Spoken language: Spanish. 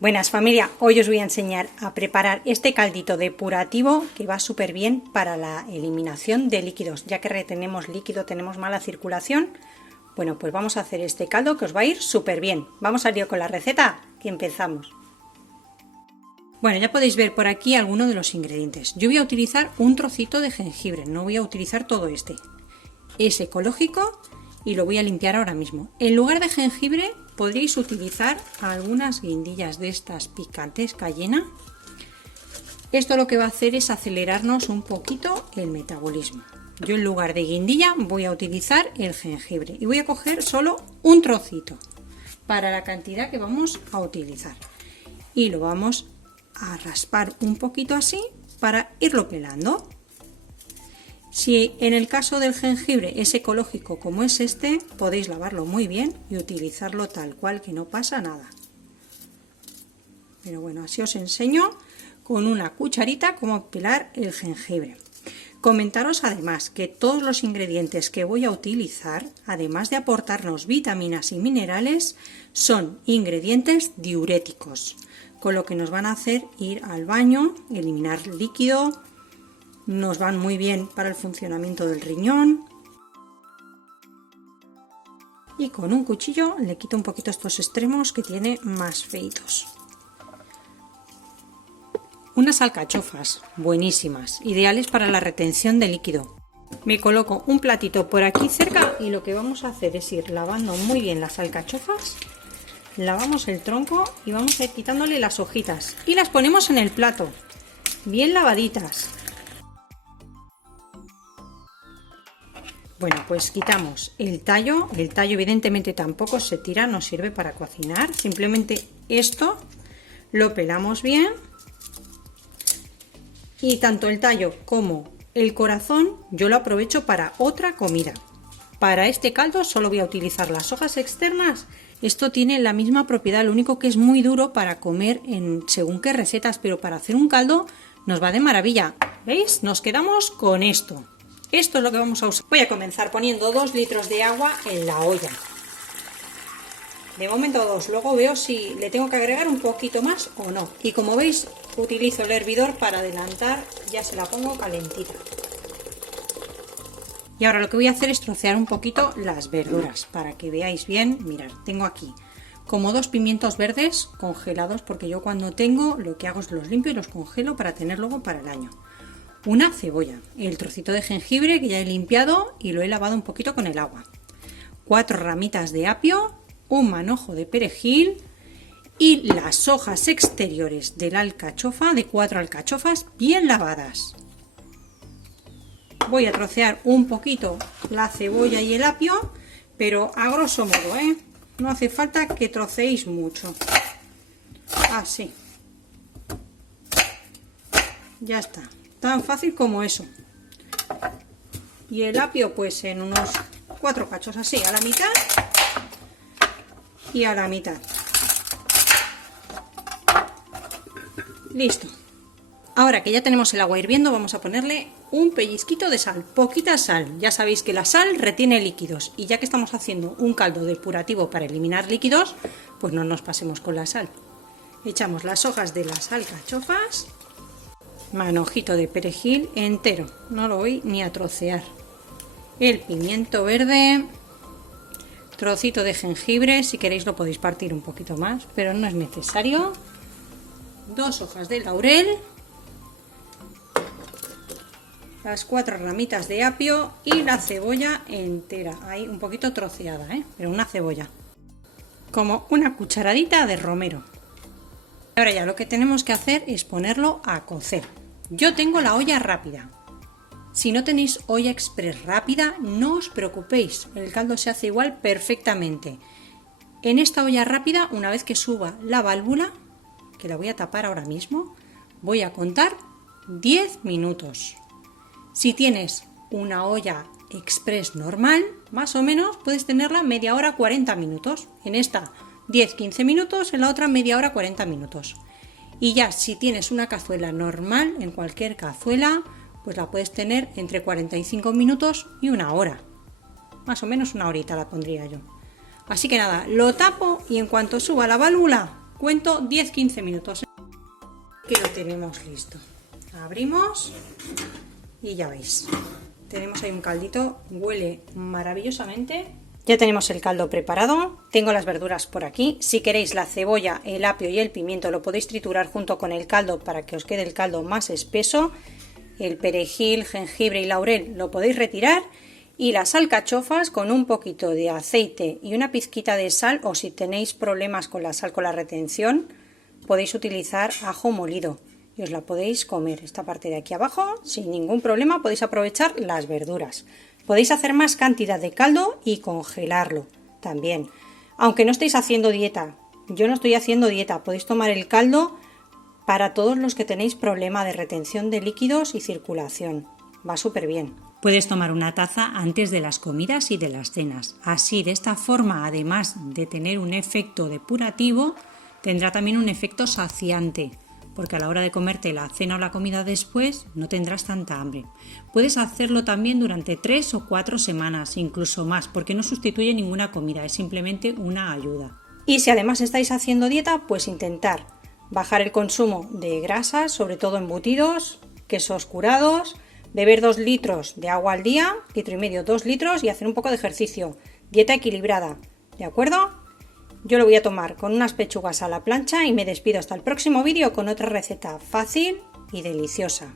Buenas familia, hoy os voy a enseñar a preparar este caldito depurativo que va súper bien para la eliminación de líquidos, ya que retenemos líquido, tenemos mala circulación. Bueno, pues vamos a hacer este caldo que os va a ir súper bien. Vamos al lío con la receta, que empezamos. Bueno, ya podéis ver por aquí algunos de los ingredientes. Yo voy a utilizar un trocito de jengibre, no voy a utilizar todo este. Es ecológico y lo voy a limpiar ahora mismo. En lugar de jengibre podríais utilizar algunas guindillas de estas picantes cayena. Esto lo que va a hacer es acelerarnos un poquito el metabolismo. Yo en lugar de guindilla voy a utilizar el jengibre y voy a coger solo un trocito para la cantidad que vamos a utilizar. Y lo vamos a raspar un poquito así para irlo pelando. Si en el caso del jengibre es ecológico como es este, podéis lavarlo muy bien y utilizarlo tal cual, que no pasa nada. Pero bueno, así os enseño con una cucharita cómo pelar el jengibre. Comentaros además que todos los ingredientes que voy a utilizar, además de aportarnos vitaminas y minerales, son ingredientes diuréticos, con lo que nos van a hacer ir al baño, eliminar líquido. Nos van muy bien para el funcionamiento del riñón. Y con un cuchillo le quito un poquito estos extremos que tiene más feitos. Unas alcachofas buenísimas, ideales para la retención de líquido. Me coloco un platito por aquí cerca y lo que vamos a hacer es ir lavando muy bien las alcachofas. Lavamos el tronco y vamos a ir quitándole las hojitas y las ponemos en el plato, bien lavaditas. Bueno, pues quitamos el tallo evidentemente tampoco se tira, no sirve para cocinar, simplemente esto lo pelamos bien y tanto el tallo como el corazón yo lo aprovecho para otra comida. Para este caldo solo voy a utilizar las hojas externas, esto tiene la misma propiedad, lo único que es muy duro para comer en según qué recetas, pero para hacer un caldo nos va de maravilla. ¿Veis? Nos quedamos con esto. Esto es lo que vamos a usar. Voy a comenzar poniendo 2 litros de agua en la olla. De momento 2, luego veo si le tengo que agregar un poquito más o no. Y como veis, utilizo el hervidor para adelantar, ya se la pongo calentita. Y ahora lo que voy a hacer es trocear un poquito las verduras para que veáis bien. Mirad, tengo aquí como 2 pimientos verdes congelados, porque yo cuando tengo lo que hago es los limpio y los congelo para tener luego para el año. Una cebolla, el trocito de jengibre que ya he limpiado y lo he lavado un poquito con el agua, 4 ramitas de apio, un manojo de perejil y las hojas exteriores de la alcachofa, de 4 alcachofas bien lavadas. Voy a trocear un poquito la cebolla y el apio, pero a grosso modo, no hace falta que troceéis mucho. Así. Ya está. Tan fácil como eso. Y el apio pues en unos 4 cachos así, a la mitad y a la mitad. Listo. Ahora que ya tenemos el agua hirviendo, vamos a ponerle un pellizquito de sal, poquita sal. Ya sabéis que la sal retiene líquidos y ya que estamos haciendo un caldo depurativo para eliminar líquidos, pues no nos pasemos con la sal. Echamos las hojas de las alcachofas, manojito de perejil entero, no lo voy ni a trocear, el pimiento verde, trocito de jengibre, si queréis lo podéis partir un poquito más, pero no es necesario, 2 hojas de laurel, las 4 ramitas de apio y la cebolla entera, ahí un poquito troceada, pero una cebolla, como una cucharadita de romero. Ahora ya lo que tenemos que hacer es ponerlo a cocer. Yo tengo la olla rápida. Si no tenéis olla express rápida, no os preocupéis, el caldo se hace igual perfectamente. En esta olla rápida, una vez que suba la válvula, que la voy a tapar ahora mismo, voy a contar 10 minutos. Si tienes una olla express normal, más o menos puedes tenerla media hora, 40 minutos. En esta 10-15 minutos, en la otra media hora, 40 minutos. Y ya si tienes una cazuela normal, en cualquier cazuela, pues la puedes tener entre 45 minutos y 1 hora. Más o menos 1 horita la pondría yo. Así que nada, lo tapo y en cuanto suba la válvula, cuento 10-15 minutos que lo tenemos listo. Abrimos y ya veis, tenemos ahí un caldito, huele maravillosamente. Ya tenemos el caldo preparado, tengo las verduras por aquí. Si queréis la cebolla, el apio y el pimiento lo podéis triturar junto con el caldo para que os quede el caldo más espeso. El perejil, jengibre y laurel lo podéis retirar. Y las alcachofas con un poquito de aceite y una pizquita de sal, o si tenéis problemas con la sal, con la retención, podéis utilizar ajo molido y os la podéis comer. Esta parte de aquí abajo, sin ningún problema, podéis aprovechar las verduras. Podéis hacer más cantidad de caldo y congelarlo también. Aunque no estéis haciendo dieta, yo no estoy haciendo dieta, podéis tomar el caldo para todos los que tenéis problema de retención de líquidos y circulación. Va súper bien. Puedes tomar una taza antes de las comidas y de las cenas. Así, de esta forma, además de tener un efecto depurativo, tendrá también un efecto saciante, porque a la hora de comerte la cena o la comida después no tendrás tanta hambre. Puedes hacerlo también durante 3 o 4 semanas, incluso más, porque no sustituye ninguna comida, es simplemente una ayuda. Y si además estáis haciendo dieta, pues intentar bajar el consumo de grasas, sobre todo embutidos, quesos curados, beber 2 litros de agua al día, 1,5 litros, 2 litros y hacer un poco de ejercicio. Dieta equilibrada, ¿de acuerdo? Yo lo voy a tomar con unas pechugas a la plancha y me despido hasta el próximo vídeo con otra receta fácil y deliciosa.